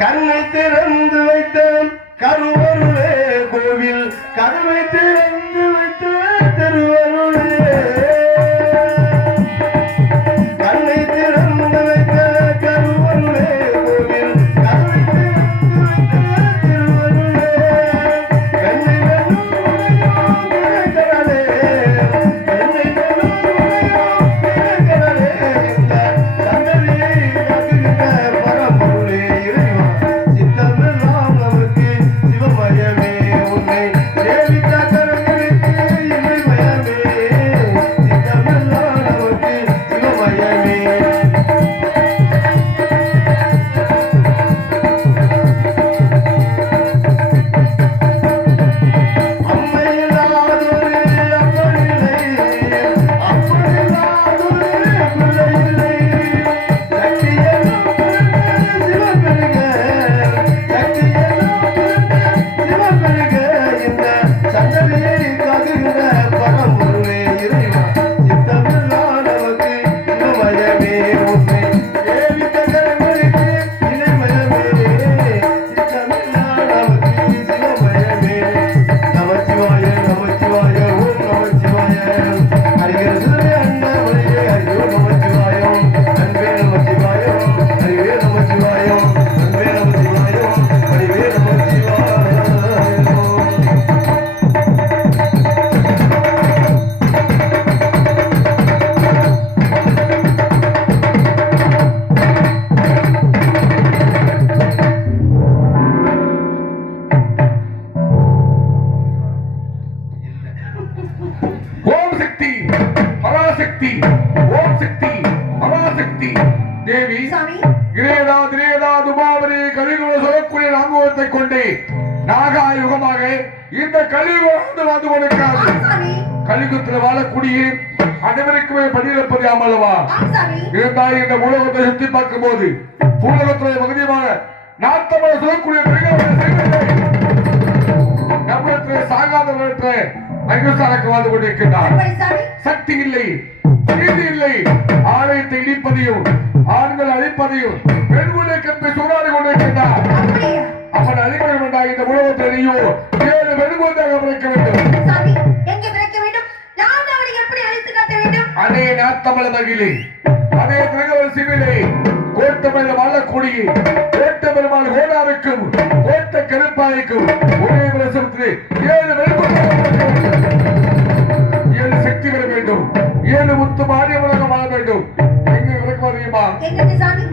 கண்ணை திறந்து வைத்த கருவருளே கோவில் கதவை திறந்து வைத்த திருவருளே கண்ணை திறந்து வைத்த கருவருளே கோவில் கதவை திறந்து வைத்த திருவருளே கண்ணை கடலே கண்ணை கடலே இந்த சந்ததியை வகுகின்ற பரம்பொருளே இறைவா சித்தமெல்லாம் நமக்கு சிவமயமே உன்னை சேவித்த கரங்களுக்கு இறைமயமே சித்தமெல்லாம் நமக்கு சிவமயமே அம்மையில்லாதொரு அப்பனில்லை அப்பனில்லாதொரு பிள்ளையில்லை சக்தியெல்லாம் சிவபெருக சக்தியெல்லாம் சிவபெருக இந்த சந்ததியை காக்குகிற பரம்பொருளே இறைவா சித்தமெல்லாம் நமக்கு சிவமயமே உன்னை சேவித்த கரங்களுக்கு இறைமயமே சித்தமெல்லாம் நமக்கு சிவமயமே நமச்சிவாய நமச்சிவாய ஓம் நமச்சிவாய ஹரிஹர சுரே அண்ணாமலையே ஹரியோ நமச்சிவாயம் அன்பே நமச்சிவாயம் ஹரிவே நமச்சிவாயம் அன்பே நமச்சிவாயம் ஹரிவே நமச்சிவாயம் ஓம் சக்தி பராசக்தி ஓம் சக்தி பராசக்தி தேவி சாமி கிரேதா திரேதா துபாவரி கலிகுல சொல்லக்கூடிய நான்குவத்தை கொண்டு நாகாயுகமாக இந்த கலியுகம் வந்து கொண்டிருக்கிறது சாமி கலியுகத்தில் வாழக்கூடிய அனைவருக்குமே படியிழப்பது அமல்லவா சாமி இருந்தால் இந்த உலகத்தை சுற்றி பார்க்கும் போது பூலகத்துடைய பகுதியான நாட்டமலை சொல்லக்கூடிய நம்மளத்திலே சாகாதவற்ற மகிழ்ச்சாரக்கு வாழ்ந்து கொண்டிருக்கிறார் சாமி சக்தி இல்லை நீதி இல்லை ஆலயத்தை இடிப்பதையும் ஆண்கள் அழிப்பதையும் பெண்களை கற்பை சூடாடி கொண்டிருக்கிறார் அப்படியா அவன் அழிக்க வேண்டாம் இந்த உலகத்தையோ 7 பெண்குழந்தையாக பிறக்க வேண்டும் சாமி எங்கே பிறக்க வேண்டும் நான் அவனை எப்படி அழைத்து காட்ட வேண்டும் அதே நாத்தமல மகிழே அதே திருகவல் சிவிலே கோட்டமல்ல வாழக்கூடிய கோட்ட பெருமாள் கோடாருக்கும் கோட்ட கருப்பாய்க்கும் ஒரே பிரசவத்திலே 7 சக்தி வர வேண்டும் 7 முத்து மாறிய உலகம் வாழ வேண்டும் எங்க விளக்கம் அறியுமா எங்கே சாமி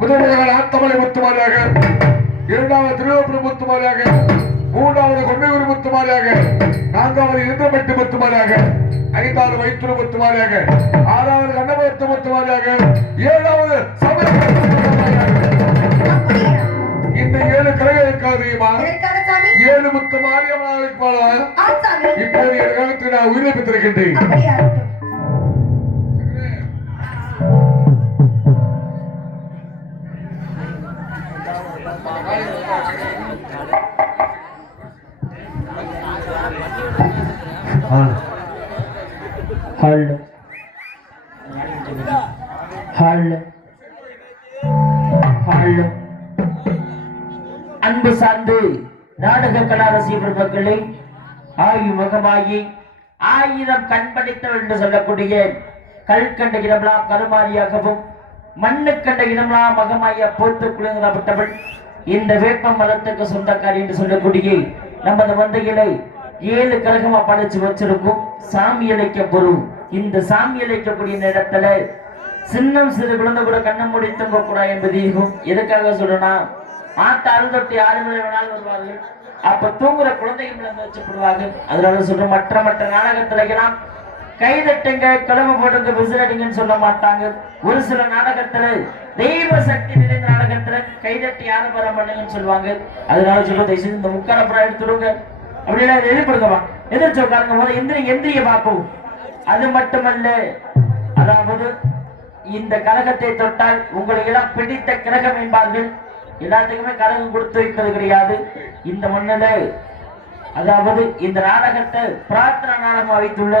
முதலாக நாத்தமலை முத்துமாரியாக இரண்டாவது திருவபுரம் முத்துமாரியாக மூன்றாவது கொண்டையூர் முத்துமாரியாக நான்காவது இந்திரமெட்டு முத்துமாரியாக ஐந்தாவது வைத்தூர் முத்துமாரியாக ஆறாவது கண்ணபுரத்து முத்துமாரியாக ஏழாவது சமய அப்படியா இந்த 7 கிரகம் இருக்காது எதற்காக சாமி 7 முத்துமாரியமாக சாமி இப்போது என் காலத்தில் நான் உயிரை பெற்றிருக்கின்றேன் அப்படியா இருக்கட்டும். ஹல் ஹல் ஹல் அன்பு சார்ந்து நாடக கலா ரசிகர் மக்களை ஆயு முகமாகி 1000 கண் படைத்தவள் என்று சொல்லக்கூடிய கல் கண்ட இடமெல்லாம் கருமாரியாகவும் மண்ணு கண்ட இடமெல்லாம் மகமாய போத்து குழுங்கப்பட்டவள் இந்த வேப்ப மரத்துக்கு சொந்தக்காரி என்று சொல்லக்கூடிய நமது மந்தைகளை 7 கரகமா படைச்சு வச்சிருக்கும் சாமி இலைக்க பொருள் இந்த சாமி இலைக்கக்கூடிய இடத்துல சின்னம் சிறு குழந்தை கூட கண்ணை மூடி தூங்க கூடாது என்பது எதுக்காக சொல்றேன்னா ஆத்த அறுதொட்டி 6 மணி வேணாலும் வருவார்கள் அப்ப தூங்குற குழந்தைகள் வச்சப்படுவாங்க அதனால சொல்ற மற்ற நாடகத்துல எல்லாம் கைதட்டுங்க கிளம்ப போட்டுங்க விசிலடிங்கன்னு சொல்ல மாட்டாங்க ஒரு சில நாடகத்துல தெய்வ சக்தி நிறைந்த நாடகத்துல கைதட்டி யாரும் வர பண்ணுங்கன்னு சொல்லுவாங்க அதனால சொல்ல தயவுசெய்து இந்த முக்காலப்புறம் எடுத்துடுங்க அப்படின்னா எழுப்பிடுங்கப்பா எதிர்த்து உட்காருங்க முதல்ல எந்திரிய பார்ப்போம் அது மட்டுமல்ல அதாவது இந்த கரகத்தை தொட்டால் உங்களுக்கு எல்லாம் பிடித்த கிரகம் என்பார்கள் எல்லாத்துக்குமே கரகம் கொடுத்து வைப்பது கிடையாது இந்த மண்ணில அதாவது இந்த நாடகத்தை பிரார்த்தனை நாடகம் வைத்துள்ள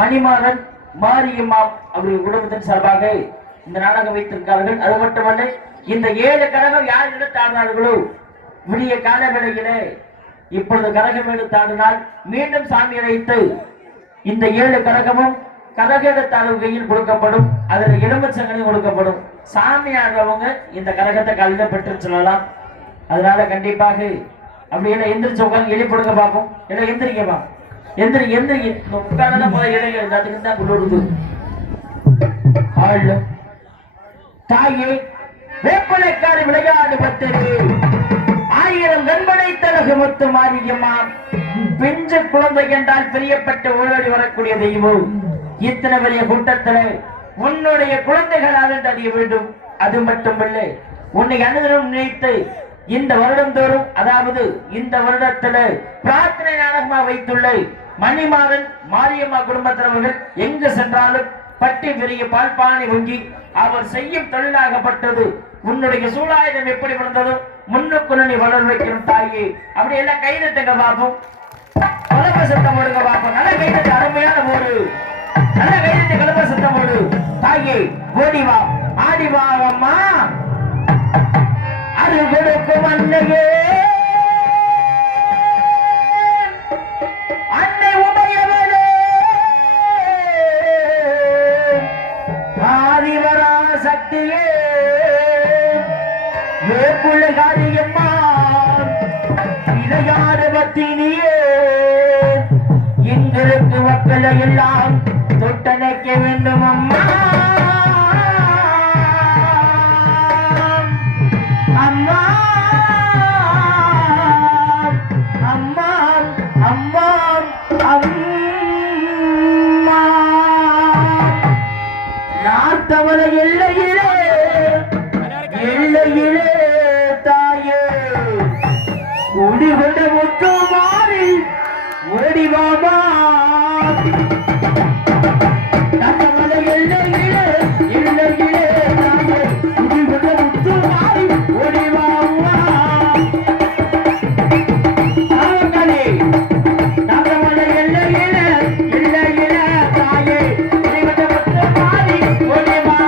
மணிமாறன் மாரியம்மா அவர்கள் குடும்பத்தின் சார்பாக இந்த நாடகம் வைத்திருக்கார்கள். அது மட்டுமல்ல, இந்த 7 கரகம் யார் எடுத்து ஆடினார்களோ விடிய கால வேளையிலே இப்பொழுது கரகம் எடுத்து ஆடினால் மீண்டும் சாமி அழைத்து இந்த 7 கரகமும் கரக எடுத்தாளுகையில் கொடுக்கப்படும். அதுல எலும்பச்சங்கனையும் கொடுக்கப்படும். சாமி ஆடுறவங்க இந்த கரகத்தை காலையில பெற்று சொல்லலாம். அதனால கண்டிப்பாக அப்படி எல்லாம் எந்திரிச்சு உட்காந்து எலி போடுங்க பார்ப்போம். எல்லாம் எந்திரிக்கப்பா, எந்திரிங்க எந்திரிங்க. உட்கார்ந்தா போல இடையில எல்லாத்துக்கும் தான் கொண்டு ஆள் தாயே வேப்பலைக்காரி விளையாடு பத்தரு 1000 நண்பனை தலகு முத்து மாரியம்மா. பிஞ்சு குழந்தை என்றால் பிரியப்பட்ட ஓடோடி வரக்கூடிய தெய்வம். இத்தனை பெரிய கூட்டத்துல உன்னுடைய குழந்தைகளால் அறிய வேண்டும். அது மட்டுமல்ல, உன்னை அனுதினம் நினைத்து இந்த வருடம் தோறும், அதாவது இந்த வருடத்துல பிரார்த்தனை நாடகமா வைத்துள்ள மணிமாறன் மாரியம்மா குடும்பத்தினர்கள் எங்கு சென்றாலும் பட்டி பெரிய பால்பானை வங்கி அவர் செய்யும் தொழிலாகப்பட்டது. உன்னுடைய சூழாயுதம் எப்படி வளர்ந்ததோ முன்னுக்கு நீ வளர் வைக்கணும் தாயே. அப்படி எல்லாம் கைதட்டுங்க பாப்போம். கலப்ப சத்தம் போடுங்க பாப்போம். நல்ல கைதட்டு, அருமையான போடு. நல்ல கைதட்டு, கலப்ப சத்தம் போடு. தாயே ஓடிவா ஆடிவா அம்மா. அது கொடுக்கும் அன்னையே அன்னை உமையவளே ஆதிவரா சக்தியே வேப்புள்ள காரியம்மா இளையாறு பத்தினியே இங்கிருக்கு மக்களை எல்லாம் தொட்டணைக்க வேண்டும் அம்மா. அம்மா அம்மா அம்மா அம்மா நாட்டவள எல்லையிலே எல்லையிலே தாயே ஒடிகொண்ட முத்து மாறி ஓடிவாமா. நாட்டவள எல்லையிலே எல்லையிலே தாயே ஒடிகொண்ட முத்து மாறி ஓடிவாமா. நாட்டவள எல்லையிலே எல்லையிலே தாயே ஒடிகொண்ட முத்து மாறி ஓடிவாமா.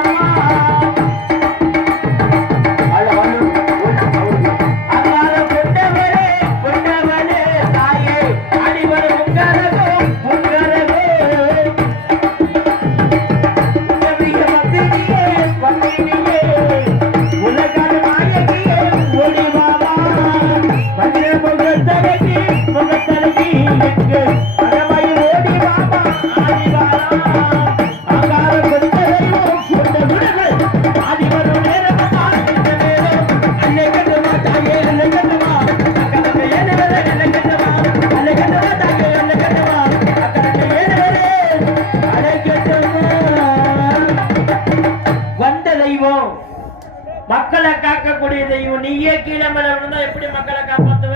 மக்களை காக்கக்கூடிய தெய்வம். நீயே கீழே மேல விழுந்தா எப்படி மக்களை காப்பாத்துவ?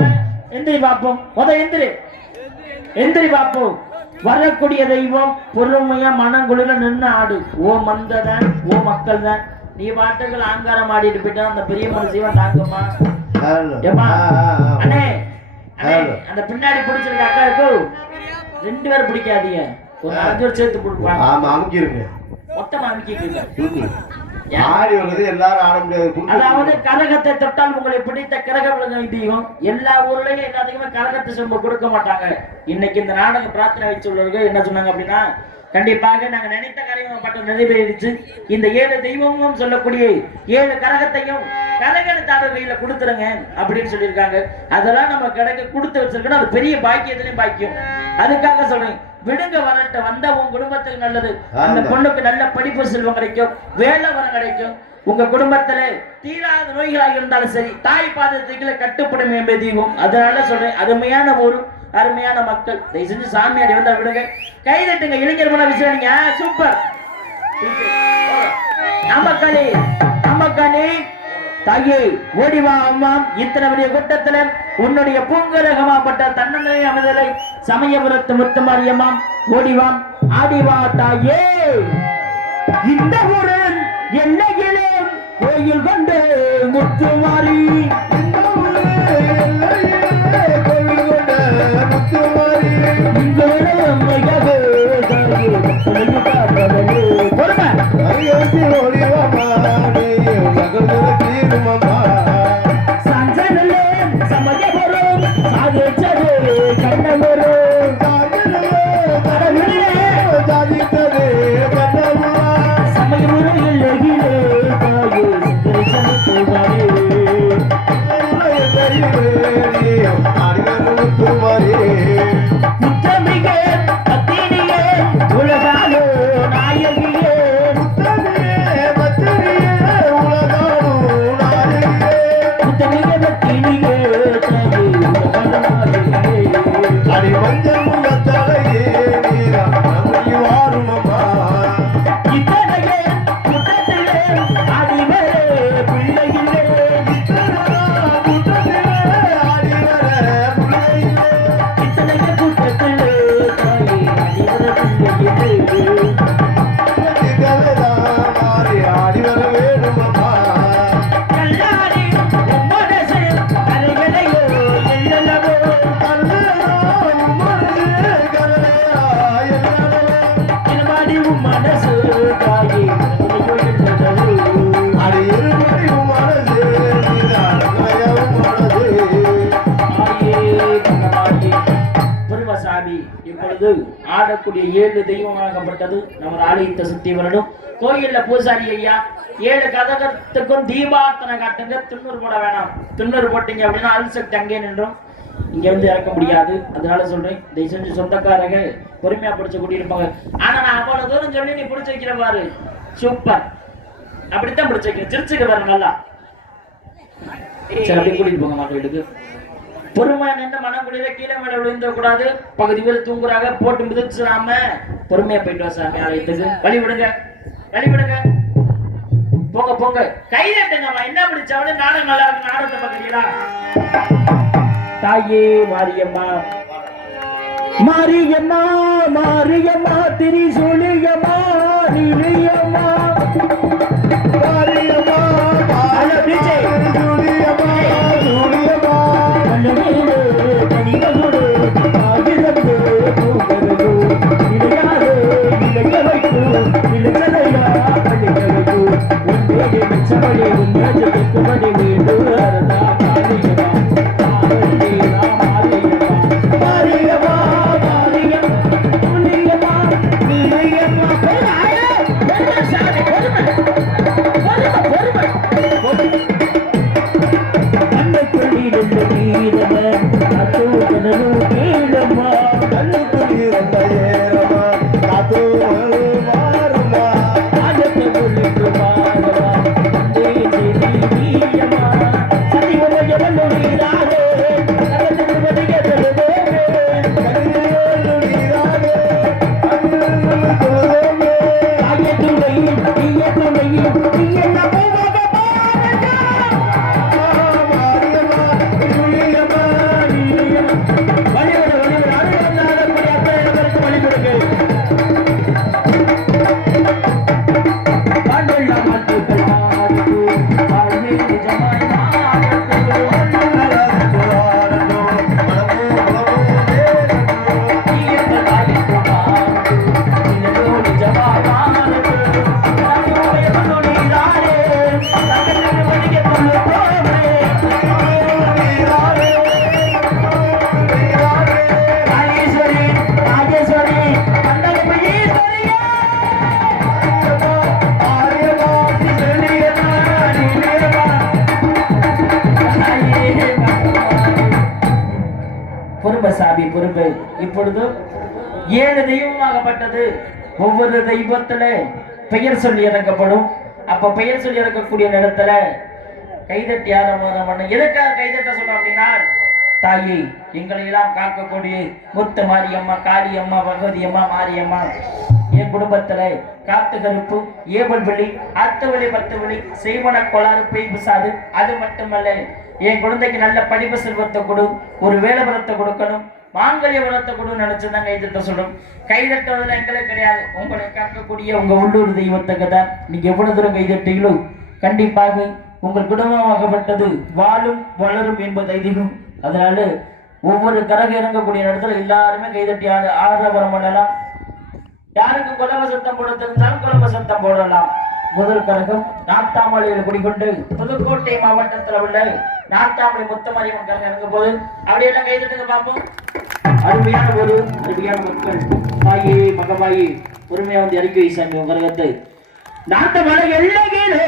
எந்திரி பாப்போம். எந்திரி எந்திரி பாப்போம். வரக்கூடிய தெய்வம் பொறுமையா மனங்குளிர நின்று ஆடு. ஓ மந்ததான், ஓ மக்கள் தான். நீ பாட்டுகள் ஆங்காரம் ஆடிட்டு போயிட்டா அந்த பெரிய மனுஷன் தாங்குமா? அண்ணே அந்த பின்னாடி பிடிச்சிருக்க அக்காவுக்கு 2 பேர் பிடிக்காதீங்க. ஒரு 5 பேர் சேர்த்து கொடுப்பாங்க. மொத்தமா அமைக்கிட்டு ஆடி வருது எல்லாரும் ஆட முடியாது. அதாவது கரகத்தை தொட்டால் உங்களை பிடித்த கரகம் தெய்வம். எல்லா ஊர்லயும் எல்லாத்துக்குமே கரகத்தை சொம்ப கொடுக்க மாட்டாங்க. இன்னைக்கு இந்த நாடக பிரார்த்தனை வச்சுள்ளவர்கள் என்ன சொன்னாங்க அப்படின்னா, கண்டிப்பாக நாங்க நினைத்த காரியம் பட்ட நிறைவேறிச்சு. இந்த 7 தெய்வமும் சொல்லக்கூடிய 7 கரகத்தையும் கரகெடுத்தாளர் கையில கொடுத்துருங்க அப்படின்னு சொல்லியிருக்காங்க. அதெல்லாம் நம்ம கிடைக்க கொடுத்து வச்சிருக்கணும். அது பெரிய பாக்கியத்திலையும் பாக்கியம். அதுக்காக சொல்றேன், விடுங்க வரட்ட வந்த உங்க குடும்பத்துக்கு நல்லது. அந்த பொண்ணுக்கு நல்ல படிப்பு செல்வம் கிடைக்கும், வேலை வரம் கிடைக்கும். உங்க குடும்பத்துல தீராத நோய்களாக இருந்தாலும் சரி, தாய் பாதத்துக்குள்ள கட்டுப்படும் என்பது தெய்வம். அதனால சொல்றேன், அருமையான ஊரு, அருமையான மக்கள். தயவு செஞ்சு சாமியாடி வந்தா விடுங்க, கை தட்டுங்க. இளைஞர் மன விசாரிங்க. சூப்பர். நமக்களே நமக்கானே தாயே ஓடிவா அம்மா. இத்தனை பெரிய கூட்டத்துல உன்னுடைய பூங்கரகமாப்பட்ட தன்னலை அமதலை சமயபுரத்து முத்துமாரியம்மா ஓடிவாம் ஆடிவா தாயே. இந்த ஊரன் எல்லையிலே கோயில் கொண்டு முத்துமாரி, கோவில் கொண்ட முத்துமாரி இந்த சாதித்ததே கண்ணம்மா சமயமுறையில் அகிலே தாயே சுந்தரி சமத்துவாரே முத்தமிகே பத்தினியே உலகாலோ நாயகியே முத்தமிகே பத்தினியே தாயே உலகாலோ நாயகியே இத்தனையே முத்தத்திலே அடிவரே பிள்ளையிலே இத்தனையே கூட்டத்திலே தாயே அடிவரே பிள்ளையிலே கல்லாரி உம்மனசு கலைகளையோ எல்லவோ திருமாடி உம்மனசு தாயே கலைகளையோ எல்லவோ பெருமசாமி இப்பொழுது ஆடக்கூடிய 7 தெய்வமாகப்பட்டது நம்ம ஆலயத்தை சுத்தி வரணும். கோயில்ல பூசாரி ஐயா 7 கதகத்துக்கும் தீபார்த்தனை காட்டுங்க. துண்ணூறு போட வேணாம். துண்ணூறு போட்டீங்க அப்படின்னா அல்சக்தி அங்கே நின்றும் இங்க வந்து இறக்க முடியாது. அதனால சொல்றேன், தயவு செஞ்சு சொந்தக்காரங்க பொறுமையா பிடிச்சு கூட்டியிருப்பாங்க. ஆனா நான் அவ்வளவு தூரம் சொல்லி நீ பிடிச்சு வைக்கிற பாரு, சூப்பர். அப்படித்தான் பிடிச்சு வைக்கிறேன். சிரிச்சுக்க பாரு நல்லா. சரி, அப்படி கூட்டிட்டு போங்க மாட்டோம். பொறுமை நின்று மனம் குளிர கீழே மேல விழுந்த கூடாது. பகுதி பேர் தூங்குறாங்க, போட்டு மிதிச்சிடாம பொறுமையா போயிட்டு வா சாமி ஆலயத்துக்கு. வழி விடுங்க, வழி விடுங்க. போங்க போங்க, கை தட்டுங்கம்மா. என்ன பிடிச்சாவது நாடகம் நல்லா இருக்கு. நாடகத்தை பாக்குறீங்களா? தாயே மாரியம்மா, மாரியம்மா மாரியம்மா திரிசூலியம்மா நீலியம்மா மாரியம்மா சாமி பொறுப்பு. இப்பொழுது 7 தெய்வமாகப்பட்டது. ஒவ்வொரு தெய்வத்துல பெயர் சொல்லி இறக்கப்படும். அப்ப பெயர் சொல்லி இறக்கக்கூடிய இடத்துல கைதட்டி ஆரம்பம். எதுக்காக கைதட்ட சொல்றோம் அப்படின்னா, தாயே எங்களை எல்லாம் காக்கக்கூடிய முத்து மாரியம்மா, காளியம்மா, பகவதி அம்மா, மாரியம்மா என் குடும்பத்துல காத்து கருப்பு, ஏவல் வெளி, அர்த்தவெளி, 10 வெளி, செய்வன கோளாறு, பெய் பிசாது. அது மட்டுமல்ல, என் குழந்தைக்கு நல்ல படிப்பு செல்வத்தை கொடு, ஒரு வேலை பலத்தை கொடுக்கணும், மாங்கல்ய பலத்தை கொடு நினைச்சுதான் கைதட்ட சொல்றோம். கைதட்டுவதில் எங்களுக்கு கிடையாது, உங்களை காக்கக்கூடிய உங்க உள்ளூர் தெய்வத்துக்கு தான். நீங்க எவ்வளவு தூரம் கைதட்டீங்களோ கண்டிப்பாக உங்கள் குடும்பமாகப்பட்டது வாழும் வளரும் என்பது ஐதீகம். அதனால ஒவ்வொரு கரக இறங்கக்கூடிய இடத்துல எல்லாருமே கைதட்டி ஆரவரம் பண்ணலாம். யாருக்கு குலவ சத்தம் போட தெரிஞ்சாலும் குலவ சத்தம் போடலாம். முதல் கரகம் நாட்டாமலையில் குடிக்கொண்டு புதுக்கோட்டை மாவட்டத்தில் உள்ள நாட்டாமலை முத்தமாரியம்மன் கரகம் இறங்க போது அப்படியெல்லாம் கைதட்டுங்க பார்ப்போம். அருமையான ஒரு அருமையான மக்கள். தாயே மகமாயி பொறுமையா வந்து இறக்கி வை சாமி உங்க கரகத்தை. நாட்டு மலை எல்லையிலே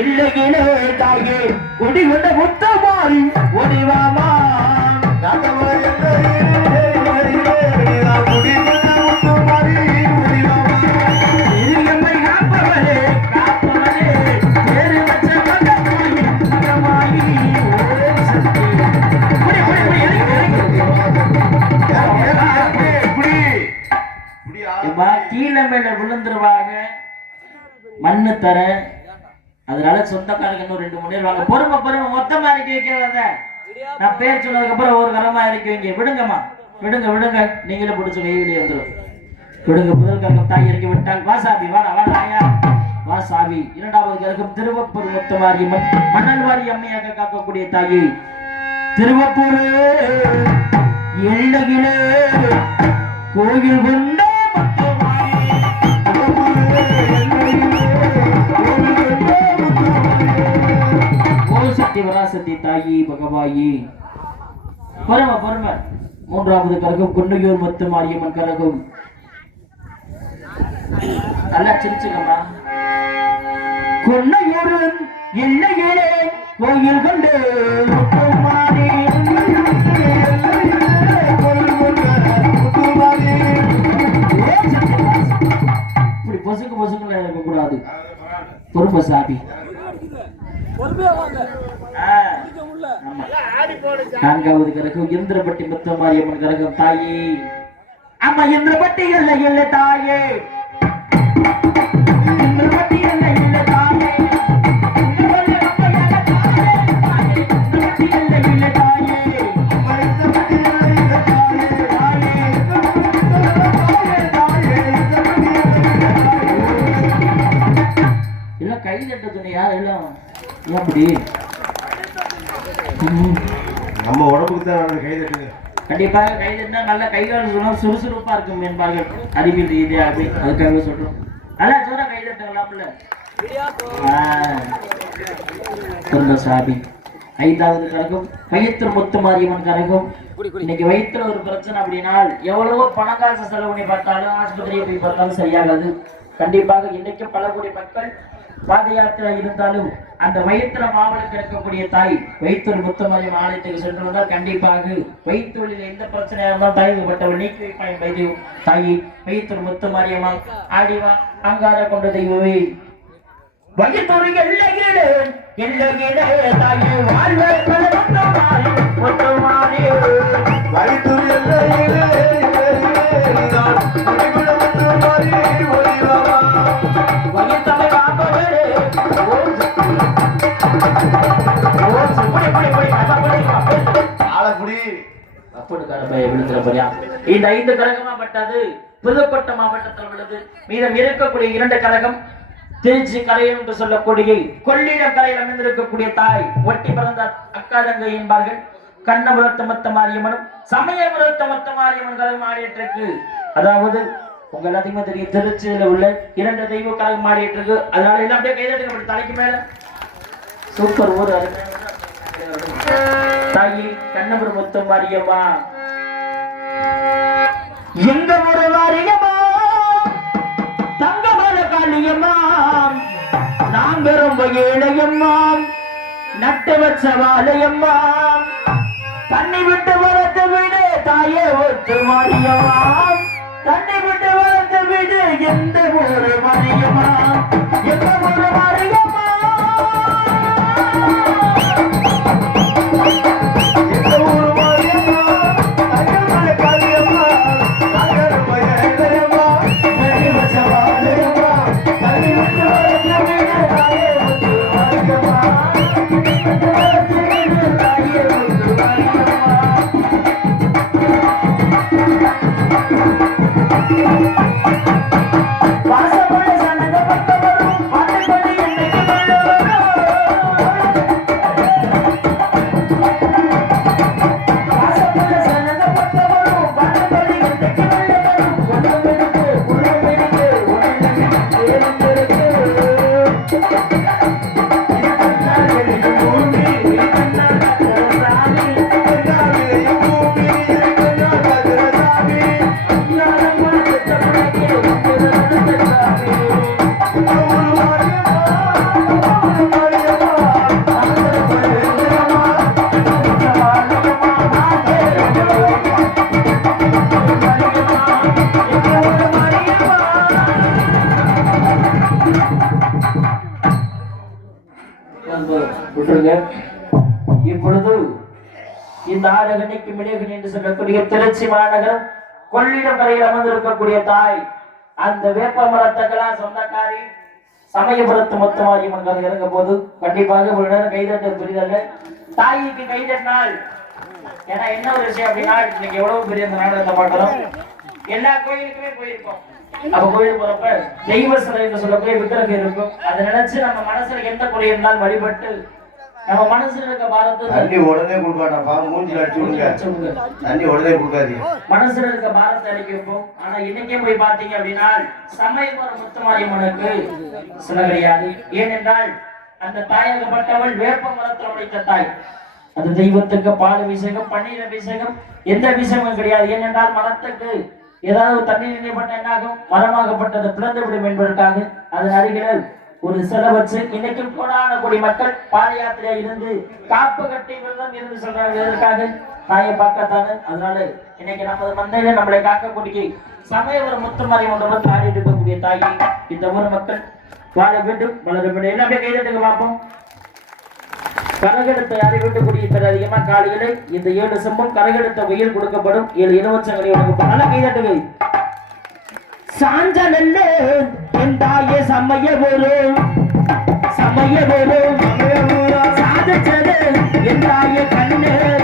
எல்லையிலே தாயே கொடி கொண்ட முத்தமாரி ஒடிவாமா. எம்மை காப்பவரே காப்பவரே வேறு வச்ச மகமாயி மகமாயி ஓம் சக்தி. புடி புடி புடி இறங்கி கீழே மேல விழுந்துருவாங்க மண்ணு தர. அதனால சொந்தக்காரங்க இன்னும் 2 3 வாங்க. பொறுமை பொறுமை மொத்தமா இறக்கி வைக்கிறத நான் பேர் சொன்னதுக்கு அப்புறம் ஒரு கரமா இறக்கி வைங்க. விடுங்கம்மா விடுங்க விடுங்க. நீங்களே பிடிச்ச வெயிலே வந்துடும். விடுங்க. முதல் கரகம் தாய் இறக்கி விட்டால் வாசாபி வாடா வாடா ஆயா வாசாபி. இரண்டாவது கரகம் திருவப்பூர் முத்துமாரியம்மன் மணல்வாரி அம்மையாக காக்கக்கூடிய தாயி திருவப்பூர் எள்ளகிலே கோயில் கொண்ட வராசக்தி தாயி பகவாயி. பொறுமை பொறுமை. மூன்றாவது கரகம் கொண்டையூர் முத்து மாரியம்மன் கரகம். நல்லா சிரிச்சுக்கம்மா. கொண்டையூர் எல்லையிலே கோயில் கொண்டு இப்படி பொசுக்கு பொசுக்குள்ள இருக்கக்கூடாது. பொறுமை சாபி. நான்காவது கரகம் இந்திரபட்டி முத்தமாரியம்மன் கரகம் தாயே. ஆமா இந்திரபட்டி இல்ல இல்ல தாயே. இந்திரபட்டி இல்ல இல்ல தாயே. எல்லாம் கை தட்ட துணையா எல்லாம் எப்படி நம்ம உடம்புக்கு தான் கை தட்டுங்க. கண்டிப்பாக கை தட்டினா நல்ல கைகால் சுறுசுறுப்பா இருக்கும் என்பார்கள் அறிவியல் ரீதியாக. அதுக்காக சொல்றோம். நல்லா சொல்ற கை தட்டுங்களாம்ல. சாபி. ஐந்தாவது கரகம் வயிற்று முத்து மாரியம்மன் கரகம். இன்னைக்கு வயிற்றுல ஒரு பிரச்சனை அப்படின்னா எவ்வளவோ பணக்காசு செலவு பண்ணி பார்த்தாலும் ஆஸ்பத்திரியை போய் பார்த்தாலும் சரியாகாது. கண்டிப்பாக இன்னைக்கு பல கோடி மக்கள் பாத யாத்திரை இருந்தாலும் அந்த வயிற்றுல மாவளுக்கு இருக்கக்கூடிய தாய் வயிற்றூர் முத்தமாரியம் ஆலயத்துக்கு சென்று வந்தால் கண்டிப்பாக வயிற்றுல எந்த பிரச்சனையா இருந்தாலும் தாய்ப்பட்டவள் நீக்கி வைப்பாய். வைத்திய தாயி வயிற்றூர் முத்தமாரியம்மா ஆடிவா அங்கார கொண்ட தெய்வமே. வயிற்றூர் எல்லையிலே எல்லையிலே தாயே வாழ்வே பல முத்தமாரி முத்தமாரி வயிற்றுல எல்லையிலே வயிற்றமை காப்பவரே இந்த 5 கழகமாப்பட்டது புதுக்கோட்டை மாவட்டத்தில் உள்ளது. மீதம் இருக்கக்கூடிய 2 கழகம் திருச்சி கரையம் என்று சொல்லக்கூடிய கொள்ளிடம் கரையில் அமைந்திருக்கக்கூடிய தாய் ஒட்டி பிறந்த அக்காதங்கை என்பார்கள். கண்ணபுரத்த மொத்த மாரியம்மனும் சமயபுரத்த மொத்த மாரியம்மன் கழகம் ஆடிட்டு இருக்கு. அதாவது உங்க எல்லாத்தையுமே தெரியும் திருச்சியில உள்ள 2 தெய்வ கழகம் ஆடிட்டு இருக்கு. அதனால எல்லாம் அப்படியே கைதட்டுங்க தலைக்கு மேல. சூப்பர் ஊர் தாயி கண்ணபுரம் மொத்த மாரியம்மா. எங்க ஒரு மாரியம்மா தங்கமல காளியம்மா நாங்க ரொம்ப ஏழையம்மா நட்டு வச்ச வாழையம்மா தண்ணி விட்டு வளர்த்து விடு தாயே ஒத்து மாரியம்மா தண்ணி விட்டு வளர்த்து விடு எந்த ஒரு மாரியம்மா எந்த ஒரு மாரியம்மா விட்டுருங்க. இப்பொழுது இந்த ஆரகனைக்கு மிளகன் என்று சொல்லக்கூடிய திருச்சி மாநகரம் கொள்ளிடம் கரையில் அமர்ந்திருக்கக்கூடிய தாய் அந்த வேப்ப மரத்தக்கெல்லாம் சொந்தக்காரி சமயபுரத்து மொத்தமாரியம்மன் கதை இறங்க போது கண்டிப்பாக ஒரு நேரம் கைதட்ட புரிதல்ல. தாய்க்கு கைதட்டினால் ஏன்னா என்ன ஒரு விஷயம் அப்படின்னா இன்னைக்கு எவ்வளவு பெரிய அந்த நாடகத்தை பார்க்கிறோம். எல்லா கோயிலுக்குமே போயிருக்கோம். அப்ப கோயில் போறப்ப தெய்வ சிலை என்று சொல்லக்கூடிய விக்கிரகம் இருக்கும். அதை நினைச்சு நம்ம மனசுல எந்த குறை இருந்தாலும் வழிபட்டு நம்ம மனசுல இருக்க பாரத்தை தண்ணி உடனே கொடுக்காட்டாப்பா, மூஞ்சில அடிச்சு விடுங்க. தண்ணி உடனே கொடுக்காதீங்க. மனசுல இருக்க பாரத்தை அடிக்க வைப்போம். ஆனா இன்னைக்கே போய் பாத்தீங்க அப்படின்னா சமயபுரம் முத்துமாரியம்மனுக்கு சில கிடையாது. ஏனென்றால் அந்த தாயகப்பட்டவள் வேப்ப மரத்தில் உடைத்த தாய். அந்த தெய்வத்துக்கு பால் அபிஷேகம் பன்னீர் அபிஷேகம் எந்த அபிஷேகமும் கிடையாது. ஏனென்றால் மரத்துக்கு ஏதாவது தண்ணீர் நினைப்பட்ட என்னாகும், மரமாகப்பட்டது பிளந்து விடும் என்பதற்காக அதன் அருகில் ஒரு சிலை வச்சு இன்னைக்கும் கோடான கோடி மக்கள் பாத யாத்திரையா இருந்து காப்பு கட்டி விரதம் இருந்து சொல்றாங்க. எதற்காக? தாயை பார்க்கத்தானே. அதனால இன்னைக்கு நமது மந்தையில நம்மளை காக்கக்கூடிய சமயபுரம் முத்துமாரியம்மன் ஆடிட்டு இருக்கக்கூடிய தாயை இந்த ஊர் மக்கள் வாழ வேண்டும், வளர வேண்டும். எல்லாமே கைதட்டுக்கு பார்ப்போம். கரகெடுத்த யாரை விட்டுக்கூடிய பெற அதிகமா காலையில இந்த 7 செம்பும் கரகெடுத்த வெயில் கொடுக்கப்படும். 7 இலவசங்களை வழங்கப்படும். நல்ல கைதட்டுகள். சாஞ்சனல்ல எந்தாயே சமயபுரம் சமயபுரம் சாதச்சது எந்தாயே கண்ணபுரம்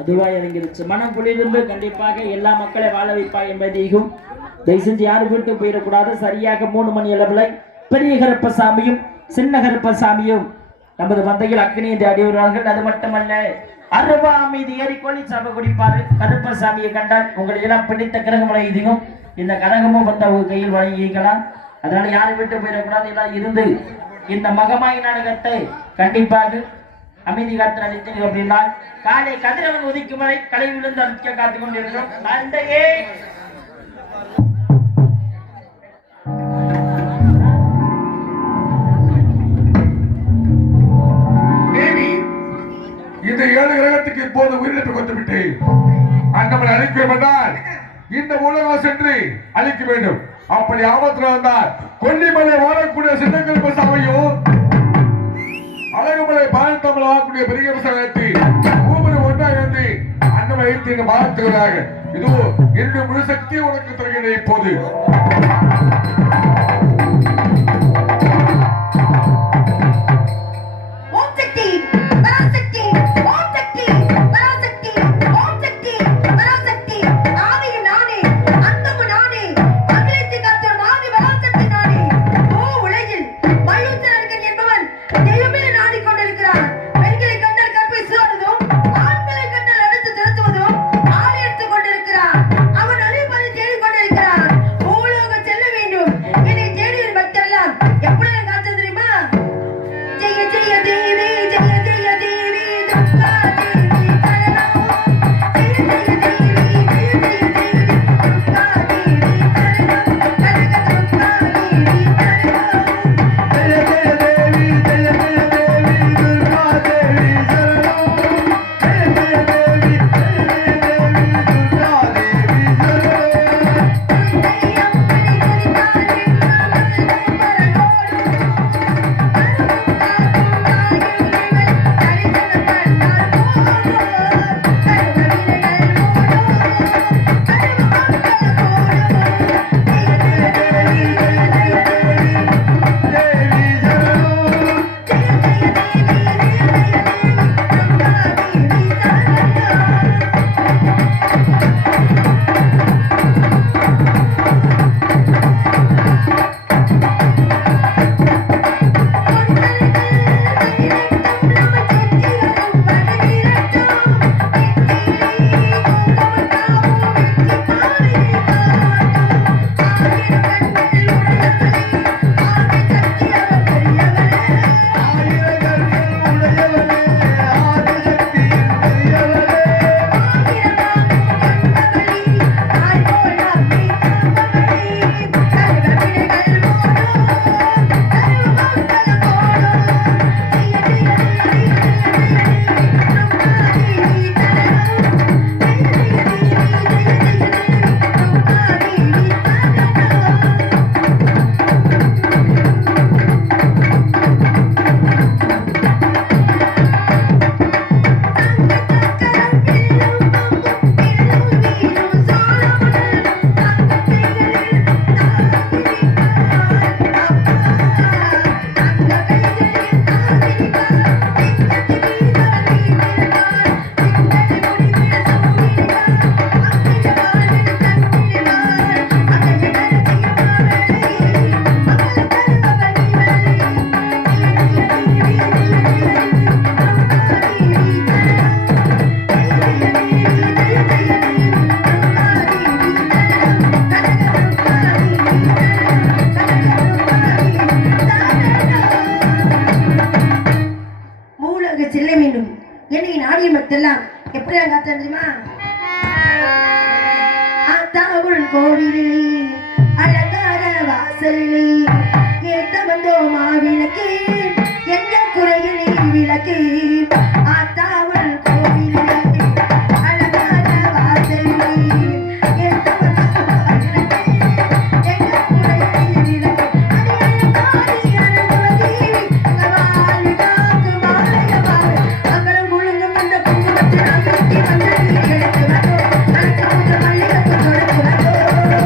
அதுவாய் இறங்கிருச்சு. மனம் புலிருந்து கண்டிப்பாக எல்லா மக்களை வாழ வைப்பா என்பதையும் தயவு செஞ்சு யாரும் வீட்டு போயிடக்கூடாது. சரியாக 3 மணி அளவில் பெரிய கருப்பசாமியும் சின்ன கருப்பசாமியும் நமது மந்தையில் அக்னியை தேடி வருவார்கள். அது மட்டுமல்ல அருவா மீது ஏறிக்கொள்ளி சாப்ப குடிப்பாரு. கருப்பசாமியை கண்டால் உங்களுக்கு எல்லாம் பிடித்த கிரகமலை இதுவும் இந்த கரகமும் வந்து அவங்க கையில் வழங்கிக்கலாம். அதனால யாரும் விட்டு போயிடக்கூடாது. எல்லாம் இருந்து இந்த மகமாய் நாடகத்தை கண்டிப்பாக அமைதி காத்து அளித்தீங்க அப்படின்னா காலை கதிரவன் உதிக்கும் வரை கலை விழுந்து அடிக்க காத்துக் கொண்டிருக்கிறோம். நன்றையே தேவி இந்த 7 கிரகத்துக்கு இப்போது உயிரிழப்பு கொண்டு விட்டேன். நம்மளை அழிக்க வேண்டால் இந்த உலகம் சென்று அழிக்க வேண்டும். அப்படி ஆபத்தில் வந்தால் கொல்லிமலை வாழக்கூடிய சின்னக்கருப்பு சபையும் அழகுமலை பாலத்தமிழ் ஆகக்கூடிய பெரிய விவசாயத்தை பூமி ஒன்றாக இருந்து அண்ணன் வைத்து இங்கு மாற்றுகிறார்கள். இதோ என்னுடைய முழு சக்தி உனக்கு தருகிறேன். இப்போது அவன் அழிப்பதை தேடிக்கொண்டிருக்கிறான். பூலோக செல்ல கோவிலிலே அலங்கார வாசலிலே ஏத்த வந்தோம் மாவிளக்கு எந்த குறையிலே விளக்கு ஆத்தாவள் கோவிலிலே அலங்கார வாசலிலே ஏத்த வந்தோம் மாவிளக்கு எந்த குறையிலே விளக்கு அடி அலங்காரி அழகுவதி வாழ்காக்கு மாலையவாள் அங்கலம் முழுங்கும் அந்த குங்குமத்தில் அழுத்தி வந்து எடுத்து வந்தோம் அழுத்த முத்த மல்லிகைப்பூ தொடுத்து வந்தோம்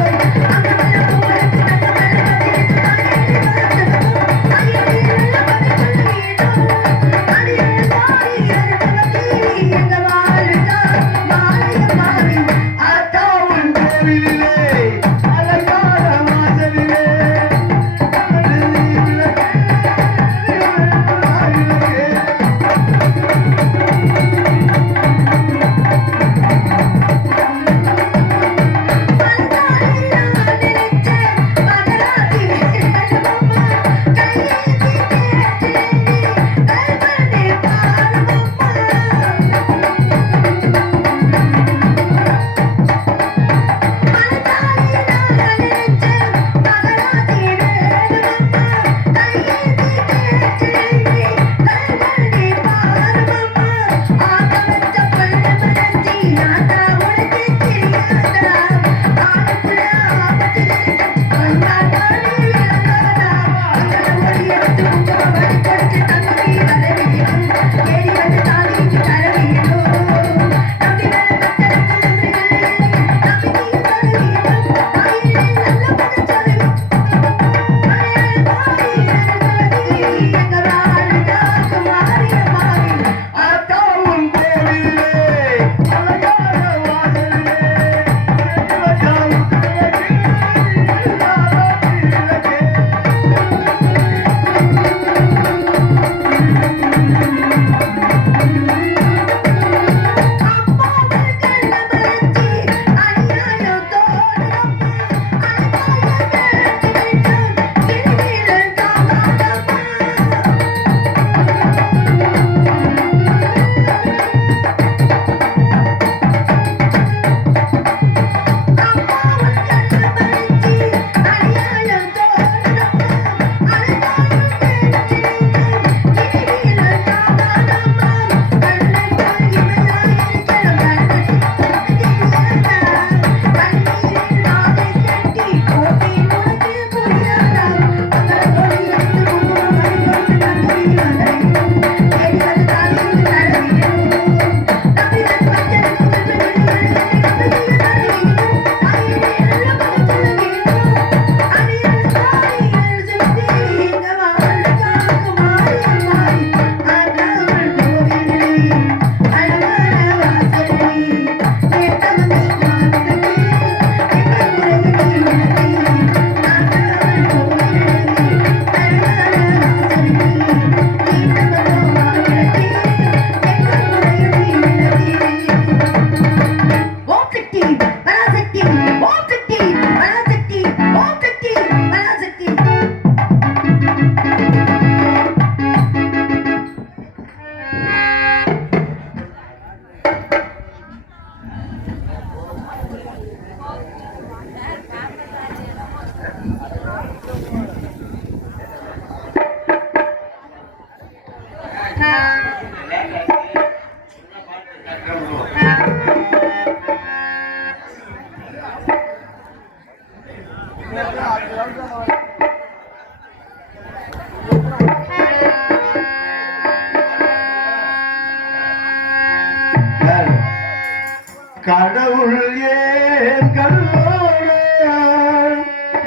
கடவுள் ஏன் கல்லோட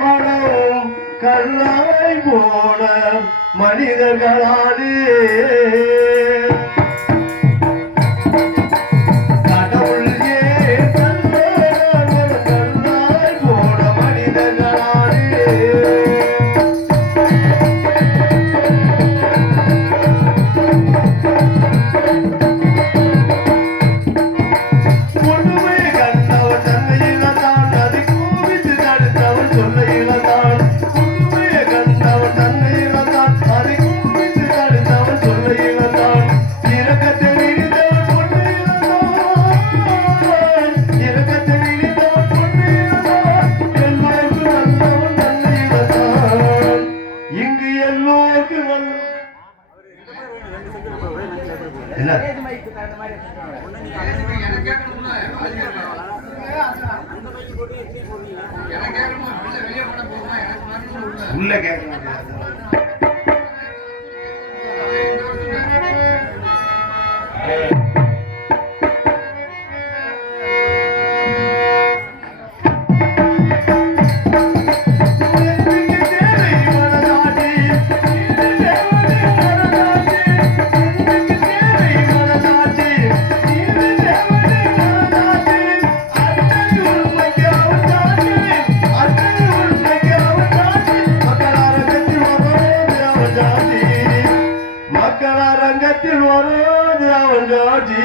மனம் கல்லாய் போன மனிதர்களாலே கடவுள் ஏன் கல்லோட கல்லாய் போன மனிதர்களாலே சொல்ல இழந்தான் உள்ள கேட்க முடியாது. மக்கள் அரங்கத்தில் வரும் ஜாதி